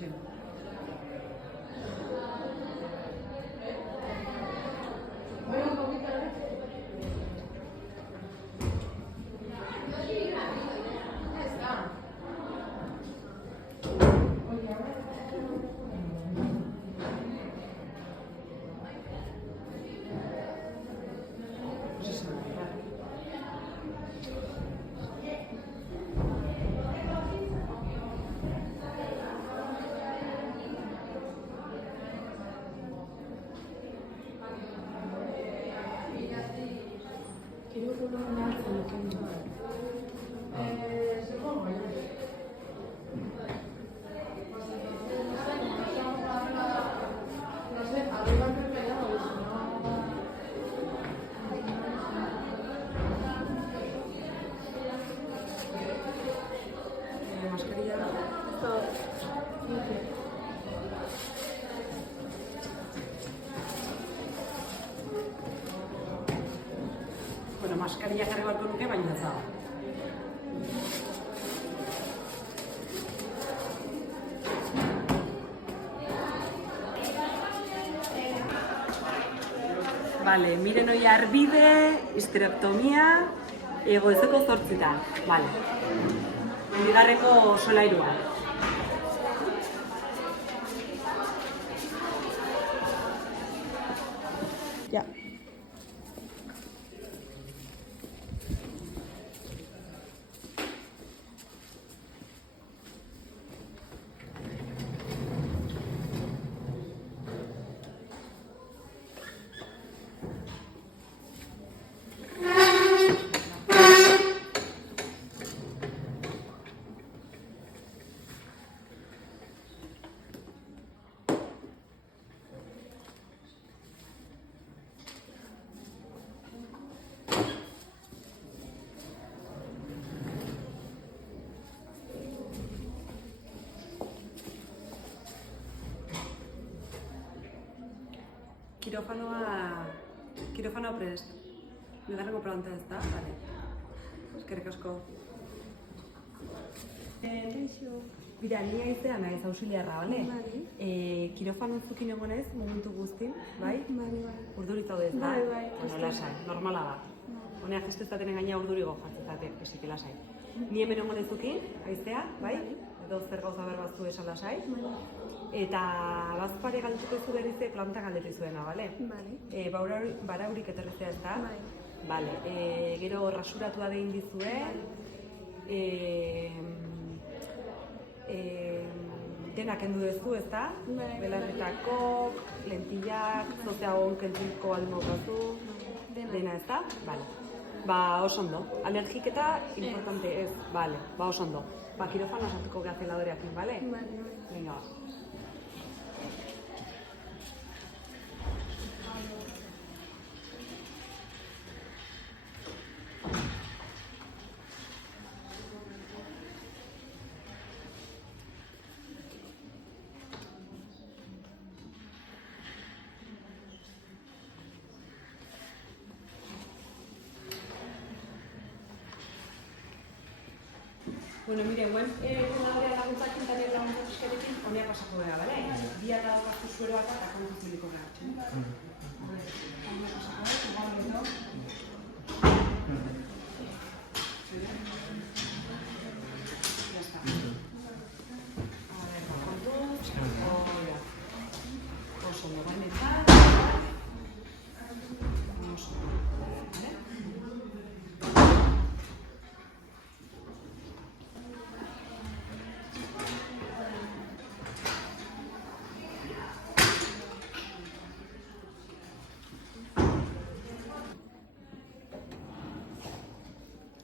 pentsen. Bueno, maskarilla jarri barko nuke, baina ez dago. Vale, miren hoi arbide, histerektomia, egoezeko 8. Vale. Bigarrengo solairua. Ja. Kirofanoa prest. Bigarrengo planta ez da? Vale. Eskerrik asko. Bira, ni aizea naiz auxiliarra, bale? Kirofanoan zukin egon ez, momentu guztin, bai? Urduri zaudez, da? Bueno, lasai, normala da. Honea gestezatenen gaina urduri gozatzezate, esike lasai. Ni hemen egon ez zukin, aizea, bai? Edo zer gauza berbaztu esan lasai. Eta bazpare galdutuko zu berrize planta galdetu zuena, bale? Baraurik etorrizea ez da? Bale. Gero rasuratu egin dizue. Denak kendu duzu, ez da? Belarretakok, lentillak, zozeagon kentziko almokazu. Dena ez da? Bale. Ba, oso ondo. Alergiketa importante ez. Bale, ba, oso ondo. Ba, kirofanoa sartuko geha zeladoreakin, bale? Venga, ba. Bueno, mire, guen zeladorea laguntzakin eta nire laguntza fiskerekin honea pasako gara, bale? Bia da baktu sueroak eta kontu ziliko gara. Honea pasako gara, igual gero. Ya está. A ver, kontu. Hola. Oso, lo van a echar. Oso. ¿Vale?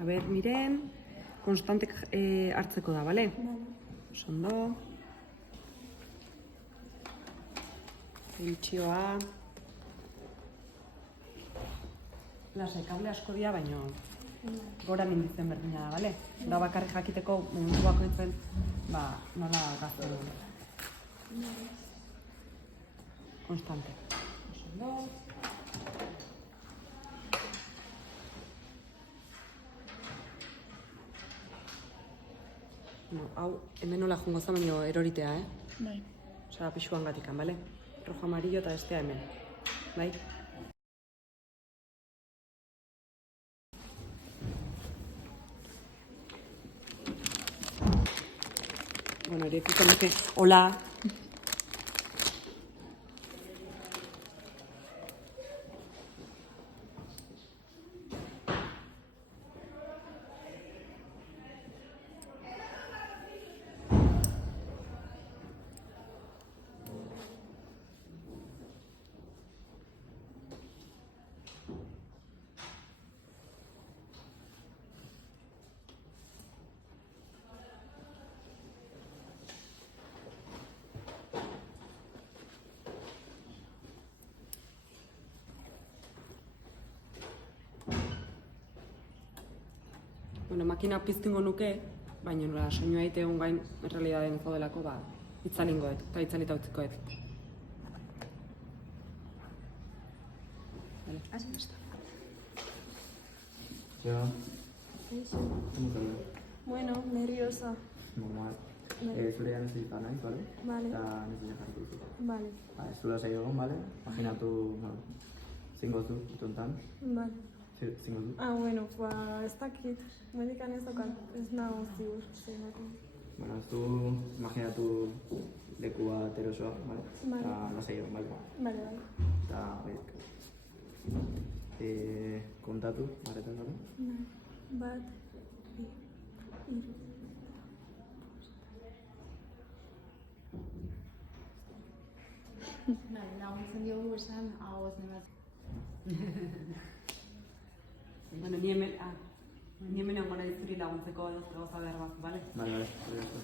A ber, miren, konstantek hartzeko da, bale? Ondo. Tentsioa. Lasai, kable asko dira, baina gora minditzen berdina da, bale? Da bakarri jakiteko momentu bakoitzen, ba, nola gazte duen. Konstante. Ondo. No, hau, hemen nola jungo za, baina eroritea, Bai. Osa, pixuan gatikan, bale? Rojo amarillo eta bestea hemen. Bai? Bueno, irekiko nuke, hola. Bueno, makina piztingo nuke, baina nola soinua egite egun gain errealidadean ez daudelako, ba, itzalingoet, eta itzalita utzikoet. Vale, hasi basta. Ya, Eso. ¿cómo salió? Bueno, nerviosa. Normal. Vale. Zure ya necesita naiz, ¿vale? Vale. Eta necesita jarriko duzu. Vale. Vale, zure lasai egon, ¿vale? Imaginatu, bueno, zingo zu, itontan. Vale. Zingo zu. Ah, bueno, ba, ez dakit. Medikan ez daukat. Ez nago ziur. Zeinako. Bueno, zu imaginatu leku bat erosoa, ¿vale? Vale. Eta lasai egon, ¿vale? Vale, vale. Eta, oiek. Kontatu, barretan, ¿vale? Vale. Bat, bi, hiru. Vale, laguntzen diogu esan hau ez nebat. Bueno, ni hemen egon nahi zuri laguntzeko edo zer gauza behar bat, bale? Vale, zure asko.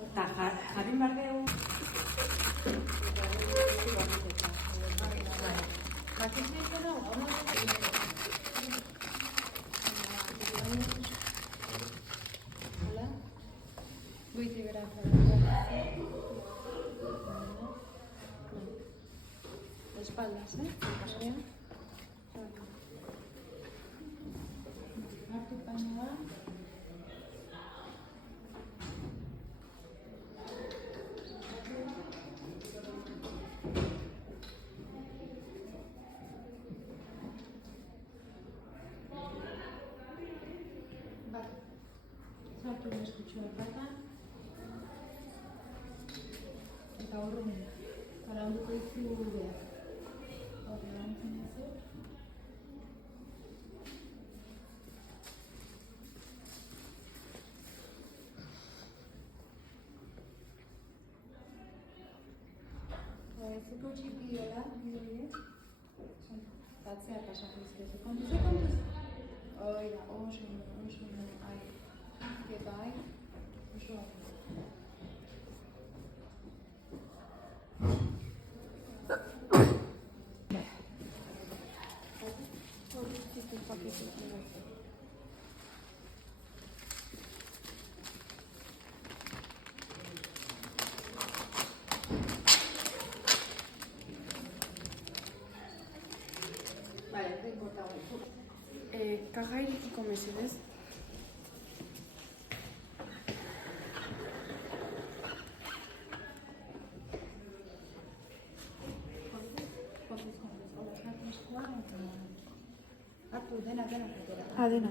Eta jarin behar dugu... Hola. Goiti bera. Espaldas, hartu painoa. Bat, sartu meskutxoa bata. Eta horren, para onduko dizu behar. Horre lantzen duzu. Zuko txipi dela, bideoiek. Batzea pasako izkezu. Kontuz. Oida, oso, ai. Eta ai, oso. Vale, no importa. Kaja irekiko mesedez. Hartu, dena atera. Ah, dena.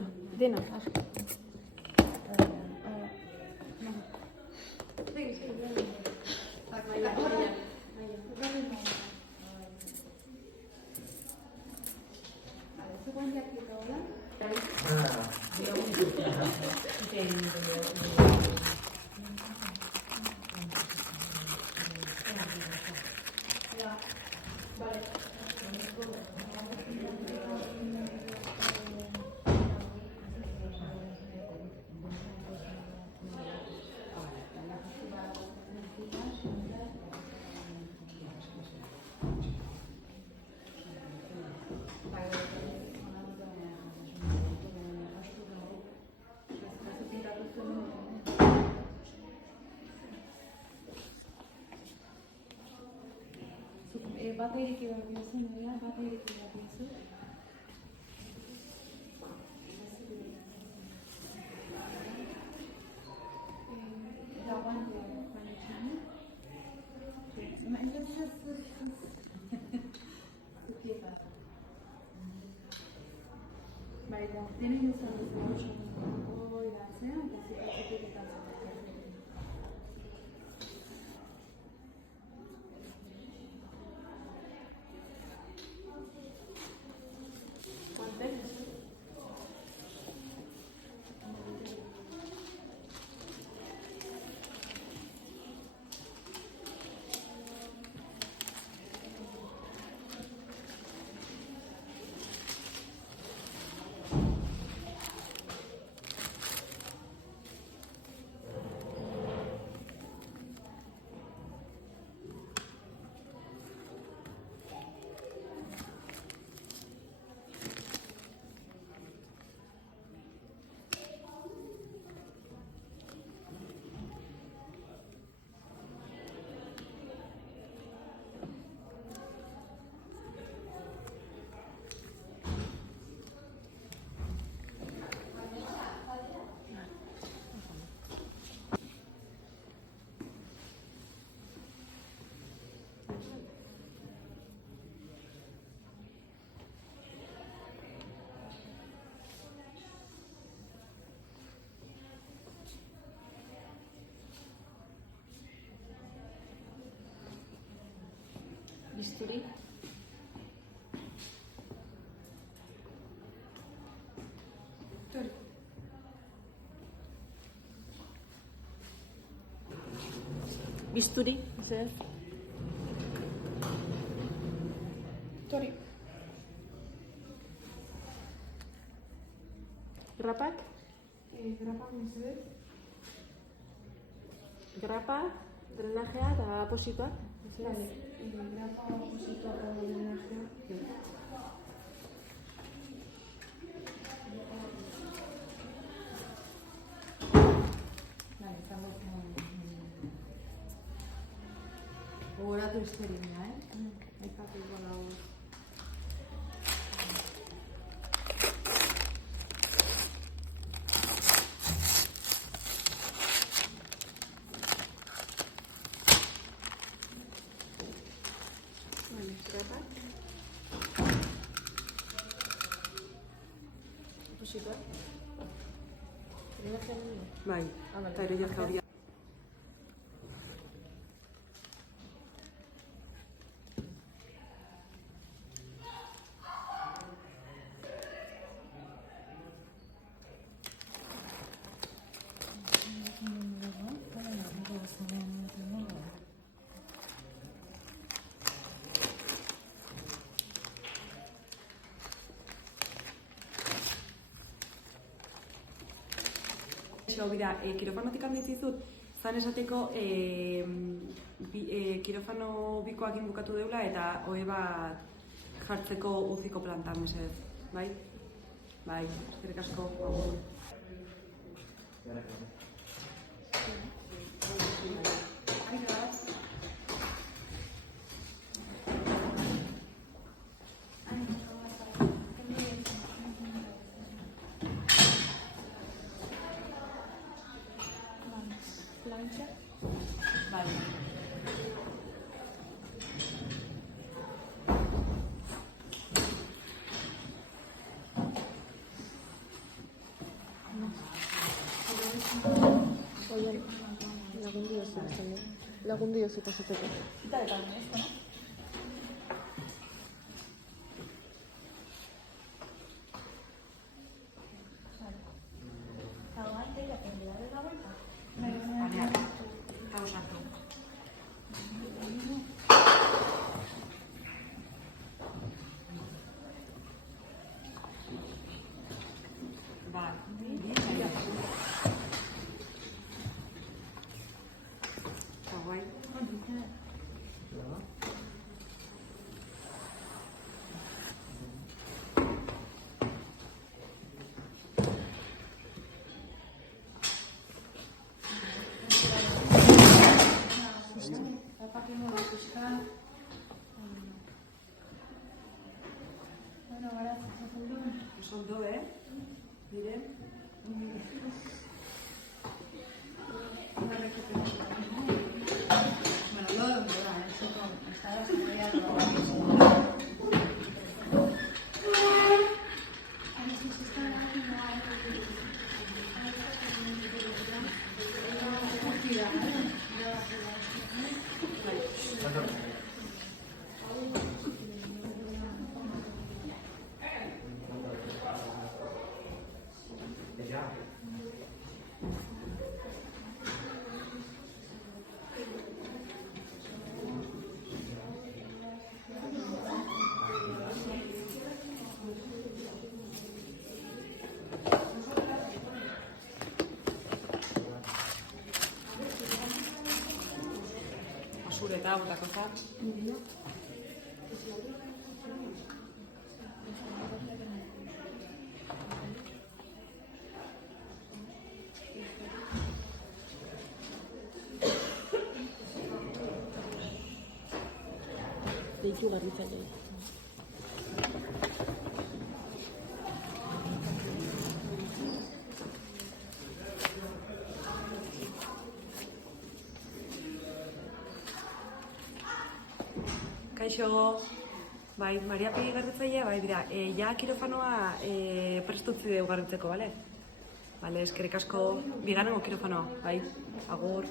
Bata ireki behar diozu, Maria, bata ireki behar diozu. baita. Denek izan dut oso goi dantzea, eta zikatzetik eta Bisturi. Bisturi. Zer? Tori. Grapak. Grapa mesedez. Grapa, drenajea eta positoak. Vale. Grapa opositoa eta drenajea. Vale, estamos gogoratu historia, Aipatu igual hau. Vale, grapak. Positoak. Drenajea nire. Bai, eta ere jarka hori. Bida, kirofanotik handitzizut, zan esateko kirofano bikoakin bukatu deula eta hoe bat jartzeko uziko plantan, mesedez. Bai? Bai, eskerrik asko. Plancha. Vale. Oian, lagundu jozu pasatzen du. Lagundu jozu pasatzeko. Eta eta esto, no? Ondo, Miren. Bueno, luego de verdad, eso con esta desarrollado. A ver si se está Asureta, otra cosa. Deitu garbitzaile. Kaixo, bai, Maria Pegi garbitzailea, bai, dira, ja kirofanoa prestutzi dugu garbitzeko, bale? Bale, eskerrik asko, bigarrengo kirofanoa, bai, agur.